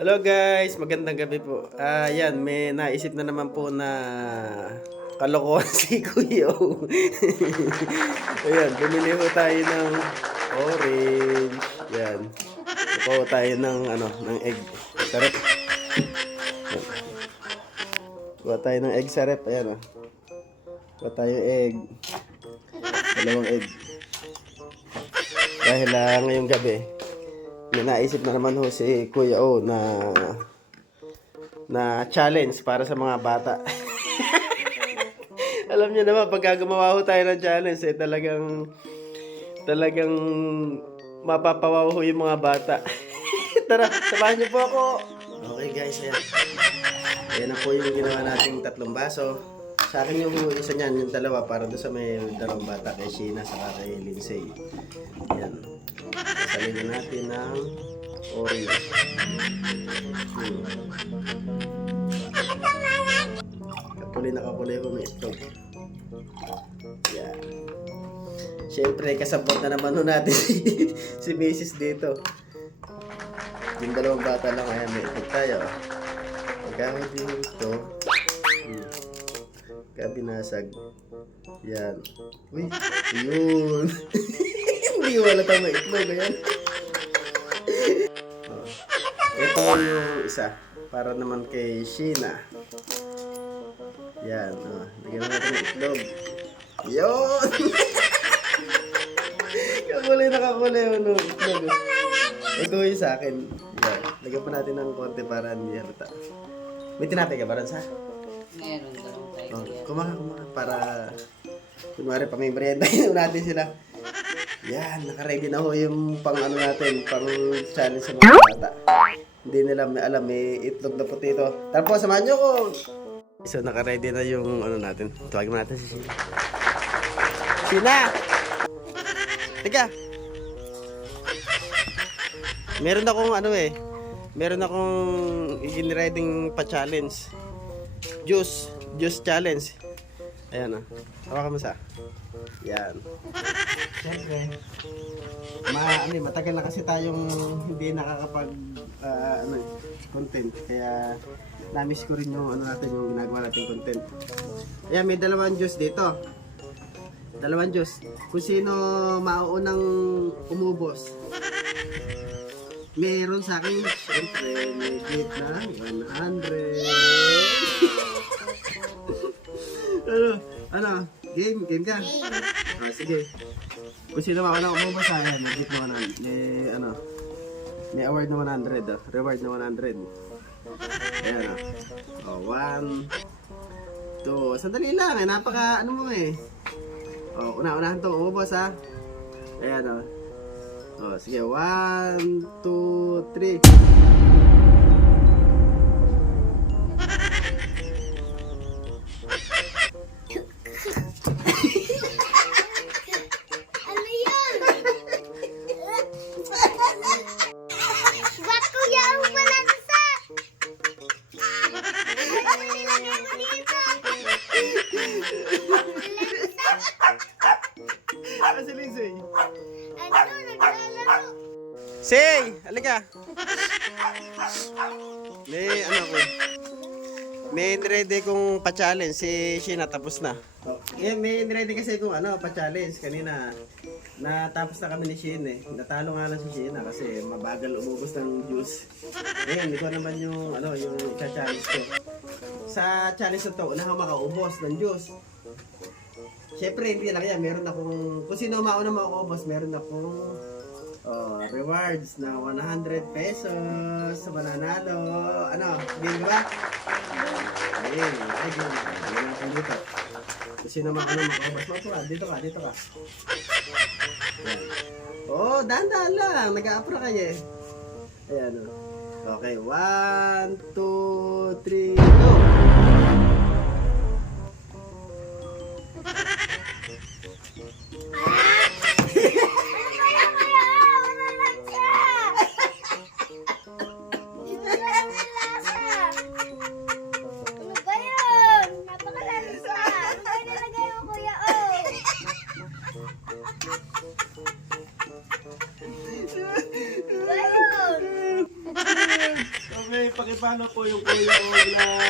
Hello guys, magandang gabi po. Yan, may naisip na naman po na kalokohan si Kuya O. Ayan, bumili po tayo ng orange. Yan. Kuha tayo ng ng egg sa rep. Kuha tayo ng egg sa rep. Ayan oh. Kuha tayo egg. Dalawang egg. Dahil ngayong gabi, may naisip na naman ho si Kuya O na challenge para sa mga bata. Alam niyo naman, pag gumawa ho tayo ng challenge, talagang mapapawaw ho yung mga bata. Tara, samahan niyo po ako. Okay guys, ayan. Ayan na po yung ginawa nating 3 baso. Sa akin yung isa niyan, yung dalawa, para doon sa may 2 bata, kay Sheena saka kay Lindsay. Ayan. Sasalin natin ng orange. Kapuli ko may itlog. Yan. Siyempre, kasabot na naman ho natin si Mrs. dito. Yung 2 bata lang, ayan, may itlog tayo. Pagkakit dito, kabinasag. Yan. Uy, yun. Hindi ko wala tayong itlog, ayan. Ito yung isa, para naman kay Sheena. Yan, lagyan natin ng itlog. Yun! Kakuli yung itlog. Ito yung sa akin. Yan, lagyan pa natin ng konti para hindi halata. May tinapay ka ba rin sa? Meron dalawang tayo. Kumaka. Para, kunwari, pamimerienda natin sila. Yan, nakaready na ho yung pang natin, pang challenge sa mga bata. Hindi nila may alam, may itlog na potato. Tara po, samahan nyo ko! So, nakaready na yung natin. Tawagin mo natin si Sheena. Sheena! Teka! Meron akong i-riding pa-challenge. Juice challenge. Ayan hawakan mo sa. Yan. Siyempre, matagal na kasi tayong hindi nakakapag content. Kaya na-miss ko rin yung yung ginagawa natin content. Ayan, may 2 juice dito. 2 juice. Kung sino mauunang umubos. Meron sa akin, siyempre, may gift na 100. Game ka? Sige. Kung sino mauunang umubos, ayan, may gift na 100. May award na 100, reward na 100. Ayan 1, 2, sandali lang napaka mo una-unahan to umubos ayan sige 1, 2, 3. Si Lindsay. Say, halika. May ready kong pa-challenge si Sheena, tapos na. May ready kasi kung pa-challenge kanina. Natapos na kami ni Sheena Natalo nga lang si Sheena kasi mabagal umubos ng juice. Ngayon, ito naman yung yung challenge ko. Sa challenge na to, unang makaubos ng juice. Siyempre, hindi lang yan. Meron akong, kung sino mauna makaubos, meron akong rewards na 100 pesos sa mananalo. Game ba? Ayun, game. Ayun natin dito. Kung sino mauna makaubos, dito ka. Ayan. Dahan-dahan lang. Nag-a-apra kayo eh. Ayan Okay, 1, 2, 3, go! may pakipano po yung kuya ko vlog.